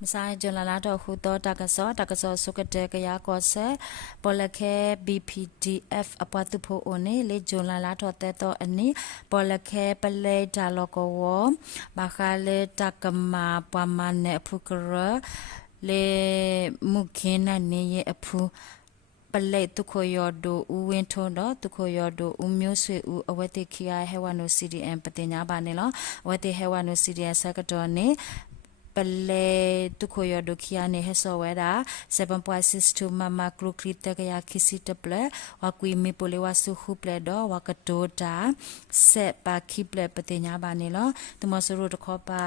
Masai Jolalado Hudo Dagaso Sukadegaya Gose Bolake BPDF Apatupo One Le Jolalato Teto Ani Bolake Pele Dalogo Bakale Takama Pamane Pukura Le Mukina Neye Apu ပလေတုခယောဒိုဦးဝင်းထွန်းတော့တုခယောဒိုဦးမျိုးဆွေဦးအဝတိခိယဟေဝနို CDM ပတင်ညာပါနေလောအဝတိဟေဝနို CDM စကတော်နေပလေတုခယောဒိုခိယနေဟဆောဝဲတာ7.62 mama group krite kaya kisi teple wa kui mi pole wa su khu ple do wa kato ta set pa ki ple pate nya ba ne lo tumo suru to kho pa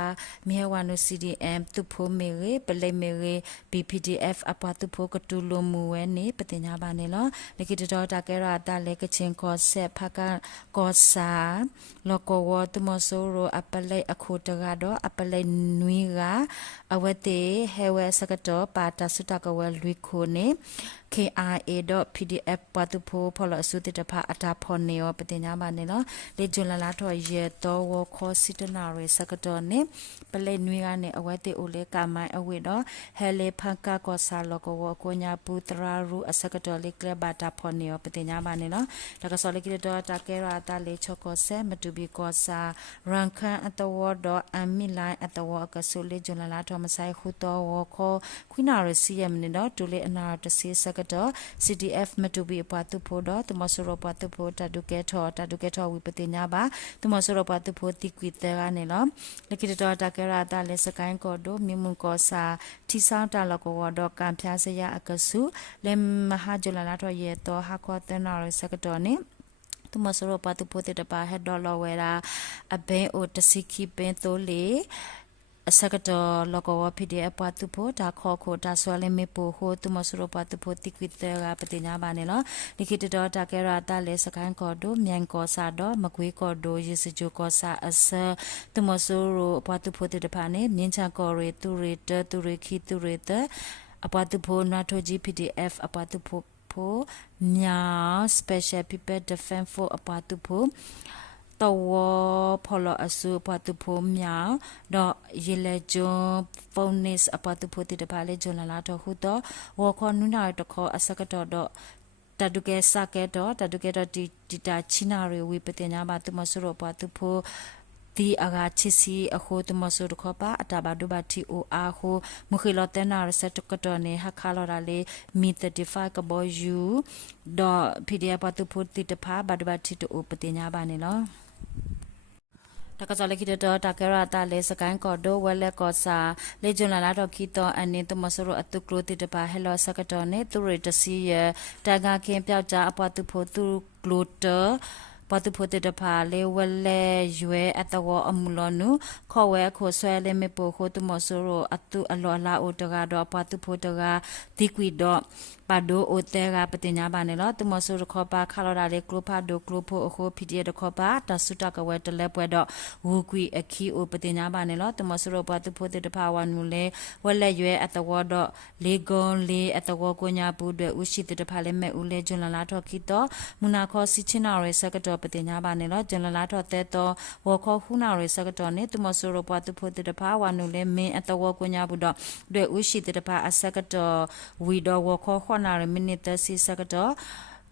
mi he wa no CDM tu pho me re ple me re BPDF apa tu pho katu lo mu we ne pate nya ba ne lo le ki to ta ke ra ta le kachin ko set pha ka ko sa lo ko wo tumo suru apale akho ta ga do apale nui ga awate hewe sakato pata sutakawa luikone KRA.PDF ပတူဖိုဖလအစုတတဖအတာဖောနေယောပတင်ညာပါနေလောလေဂျွန်လာလာတော့ရေတော့ဝခေါ်စစ်တနာရေစကတော့နေပလေနွေကနေအဝဲတေအိုလေကမိုင်အဝေတော့ဟဲလေဖန်ကာကောဆာလောကဝကိုညာပူတရာရူအစကတော့လေကလဘတာဖောနေယောပတင်ညာပါနေလောတကဆောလေကီတော့တာကဲရာတာလေချောကောဆဲမတူဘီကောဆာရန်ခန်အတဝတော့အမီလိုင်းအတဝကဆိုလေဂျွန်လာလာတော့မဆိုင်ခုတော့ဝခေါ်ခွိနာရစီယမ်နေတော့ဒူလေအနာတစီစကတော့ CDF မတူဘီပတူဖို့တော့တမဆရပတူဖို့တဒုကဲထောဝိပတိညာပါတမဆရပတူဖို့တိကွီတဲကနေလောလကိတတော်တကရတာလဲစကိုင်းကောဒိုမြမှုကောစာထီဆောင်တလကောတော့ကံဖျားစရအကဆုလဲမဟာဂျလာလာတော့ရဲ့တော့ဟာခေါ်တဲ့နော်စကတော်နေtu masoro patu pote de pa head dollar wera aben o tasiki pen to le asakato logo PDF ပတူဖို့ဒါခေါ်ခိုဒါဆွဲလဲမေပိုဟိုသူမဆရပတူဖို့တိကွီတဲကပတိညာပါနေလောဒီခိတတော်တကဲရတာလဲစကိုင်းကောဒိုမြန်ကောစာတော့မကွေးကောဒိုရေစဂျိုကောစာအစသူမဆရပတူဖို့တဖာနေမြင်းချကောရီတူရီတတူရီခိတူရီတအပတူဖို့နာထိုဂျီ PDF အပတူဖို့ညာ special people defense for အပတူဖို့တော့ဖလအစုပတူဖိုမြောင်တော့ရေလေဂျွန်ဖုန်နစ်အပတူဖိုတိတပါလေဂျွန်လာတော့ဟူတော့ဝခေါ်နုနာတခေါ်အစကတော့တဒုကဲစကဲတော့တဒုကဲတော့ဒီတာချီနာရီဝိပတင်ညာပါတမဆရပတူဖိုဒီအဂါချီစီအခုတမဆရခပါအတာဘဒုဘတီအိုအာဟုမခိလတဲ့နာရစတကတော့နေဟခါလော်ရာလေမီ35ကဘောယူတော့ PDF ပတူဖိုတိတဖာဘဒုဘတီတူပတင်ညာပါနေလောတကစားလက်ခိတတော်တကရတာလေစကိုင်းကော်ဒိုဝဲလက်ကောစာလေဂျွန်လာလာတော့ခိတော်အနေတမဆရအတုကလိုတိတပါဟဲလောစကတော်နေသူရတစီရတန်ကခင်ပြောက်ကြအပွားသူဖို့သူကလိုတာပတူဖို့တဖာလေဝလဲရွယ်အတဝအမူလနုခေါ်ဝဲခိုဆွဲလေမေပိုခိုတမဆရအတုအလောလာအိုတကတော့ပတူဖို့တကဒီကွီတော့ပါဒိုအိုတဲကပတင်ညာပါနေလို့တမဆူရခေါ်ပါခါလော်ဒါလေကလိုဖာဒိုကလိုဖိုအခု PDF တခေါ်ပါတဆုတကဝဲတလဲပွဲတော့ဝူကွီအခီအိုပတင်ညာပါနေလို့တမဆူရပတူဖိုတဖာဝနူလေဝဲလက်ရွဲအတဝတော့လေဂွန်လေအတဝကိုညာဘူးတွေဥရှိတဖာလေမဲ့ဦးလေဂျွန်လာလာတော့ခီတော့မူနာခေါ်စီချင်းနာရဲစကတော့ပတင်ညာပါနေလို့ဂျွန်လာလာတော့တဲတော့ဝခေါ်ခုနာရဲစကတော့နေတမဆူရပတူဖိုတဖာဝနူလေမင်းအတဝကိုညာဘူးတော့တွေဥရှိတဖာအစကတော့ဝီတော့ဝခေါ်နာရမိနစ်စီစကတော့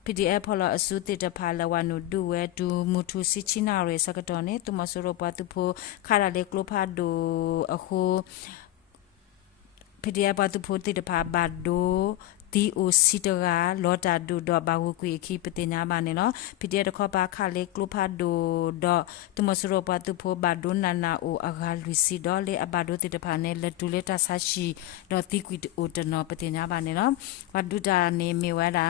PDF ဖလအစုတိတဖာလဝနုဒူဝဲဒူမူထုစီချီနာရဲစကတော့နေသူမဆရပတူဖိုခါရလေကလိုဖာဒိုအခု PDF ပတူဖိုတိတဖာဘတ်ဒိုဒီအိုစီတရာလော်တာဒူတော့ဘာဝကွေခိပတင်ညာပါနေနော် PDF တခေါ်ပါခါလေကလိုဖာဒိုတော့သူမဆရပတူဖိုဘတ်ဒိုနာနာအိုအဂါလူစီတော့လေအဘဒိုတိတဖာနေလက်ဒူလက်တာဆာရှိတော့တိကွီအိုတနော်ပတင်ညာပါနေနော်ဝဒူတာနေမေဝဒါ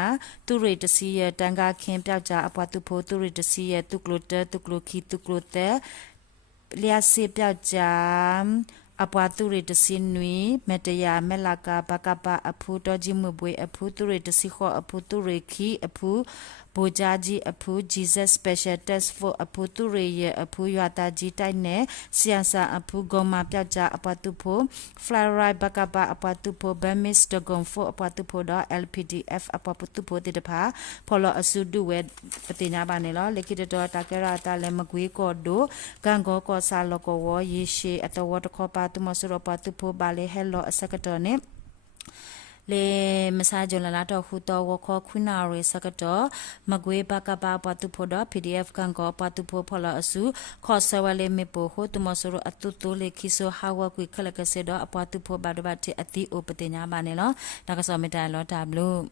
သူရေတစီရဲ့တန်ကခင်ပြောက်ကြအပွားတူဖိုသူရေတစီရဲ့သူကလိုတဲသူကလိုခီသူကလိုတဲလျာစီပြောက်ကြအပွားသူရတစင်းနွေမတရမလကဘကပအဖူတော်ကြီးမပွေအဖူသူရတစီခောအဖူသူရခီအဖူဘ Bojaji Apu Jesus Special Task for Apu Tureye Apu Yataji Taine Siasa Apu Goma Pyaja Apatupo Flyrai Bakaba Apatupo Bemis Dogonfo Apatupo LPDF Apatupo Tidapa Polo Asudu Wed Patina Banelo Lekito Takerata Lemagui Kodo Gango Kosa Loko War Yishi at the water copa to Mosuro Patupo Bale Hello a secretary le masajo la lato huto woko kwinare sakato magwe bakaba patupo PDF kango patupo pola asu khosawale mepo ho tumosoro atutu le kiso hawa kwi khalakasedo apatupo badobati ati opatenya banelo nakaso meta lo tablo